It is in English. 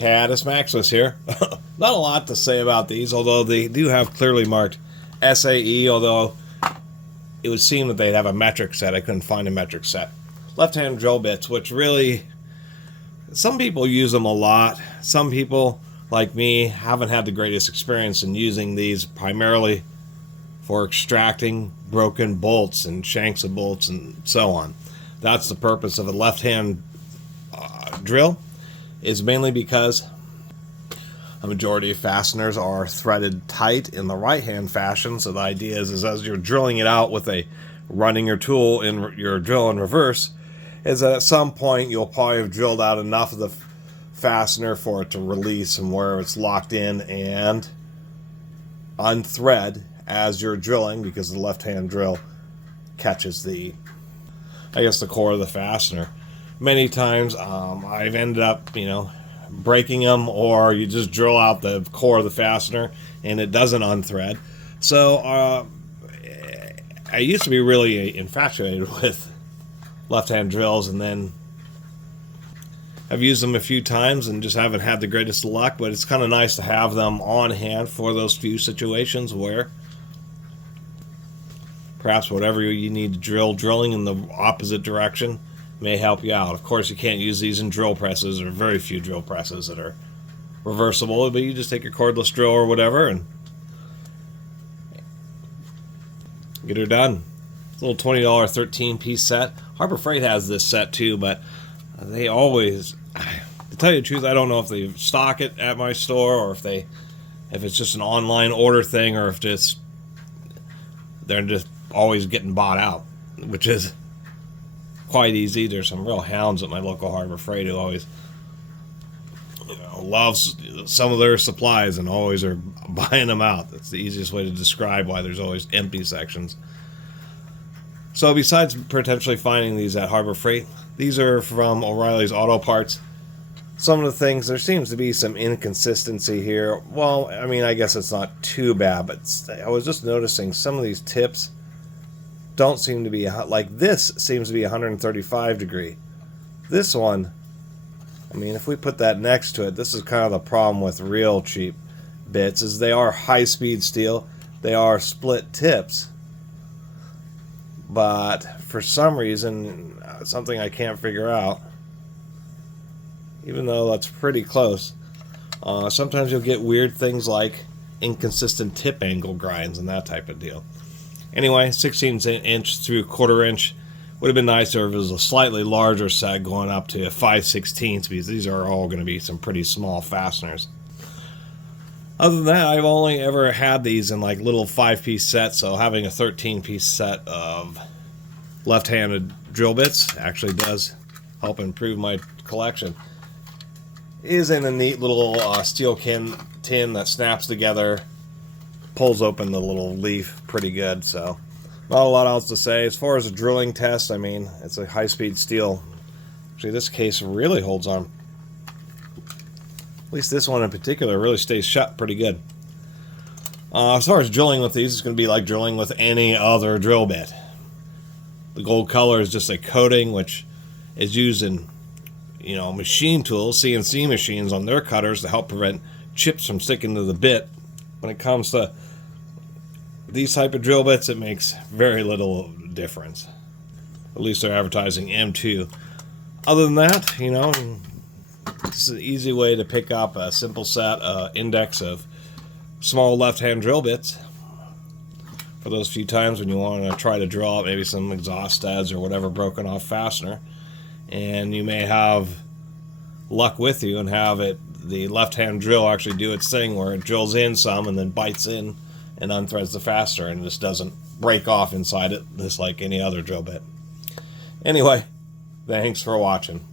Catus Maximus here. Not a lot to say about these, although they do have clearly marked SAE, although it would seem that they'd have a metric set. I couldn't find a metric set. Left-hand drill bits, which really, some people use them a lot. Some people, like me, haven't had the greatest experience in using these, primarily for extracting broken bolts and shanks of bolts and so on. That's the purpose of a left-hand drill, is mainly because a majority of fasteners are threaded tight in the right-hand fashion. So the idea is as you're drilling it out with running your tool in your drill in reverse, is that at some point you'll probably have drilled out enough of the fastener for it to release and where it's locked in and unthread as you're drilling, because the left-hand drill catches the core of the fastener. Many times I've ended up, breaking them, or you just drill out the core of the fastener and it doesn't unthread. So I used to be really infatuated with left-hand drills, and then I've used them a few times and just haven't had the greatest luck, but it's kind of nice to have them on hand for those few situations where perhaps whatever you need to drilling in the opposite direction may help you out. Of course, you can't use these in drill presses. There are very few drill presses that are reversible, but you just take your cordless drill or whatever and get her done. It's a little $20 13-piece set. Harbor Freight has this set too, but they always, to tell you the truth, I don't know if they stock it at my store or if it's just an online order thing, or if they're just always getting bought out, which is quite easy. There's some real hounds at my local Harbor Freight who always loves some of their supplies and always are buying them out. That's the easiest way to describe why there's always empty sections. So besides potentially finding these at Harbor Freight, these are from O'Reilly's Auto Parts. Some of the things, there seems to be some inconsistency here. Well, I guess it's not too bad, but I was just noticing some of these tips don't seem to be, like this seems to be 135 degree. This one, if we put that next to it, this is kind of the problem with real cheap bits, is they are high-speed steel. They are split tips. But for some reason, something I can't figure out, even though that's pretty close, sometimes you'll get weird things like inconsistent tip angle grinds and that type of deal. Anyway, 16-inch through quarter-inch. Would have been nicer if it was a slightly larger set going up to 5/16, because these are all going to be some pretty small fasteners. Other than that, I've only ever had these in like little 5-piece sets, so having a 13-piece set of left-handed drill bits actually does help improve my collection. It is in a neat little steel tin that snaps together, pulls open the little leaf pretty good, so not a lot else to say. As far as a drilling test, it's a high-speed steel. Actually, this case really holds on. At least this one in particular really stays shut pretty good. As far as drilling with these, it's going to be like drilling with any other drill bit. The gold color is just a coating which is used in machine tools, CNC machines, on their cutters to help prevent chips from sticking to the bit. When it comes to these type of drill bits, it makes very little difference. At least they're advertising M2. Other than that, this is an easy way to pick up a simple set index of small left-hand drill bits for those few times when you want to try to drill out maybe some exhaust studs or whatever broken off fastener, and you may have luck with you and have the left-hand drill actually do its thing where it drills in some and then bites in and unthreads the fastener and just doesn't break off inside it, just like any other drill bit. Anyway, thanks for watching.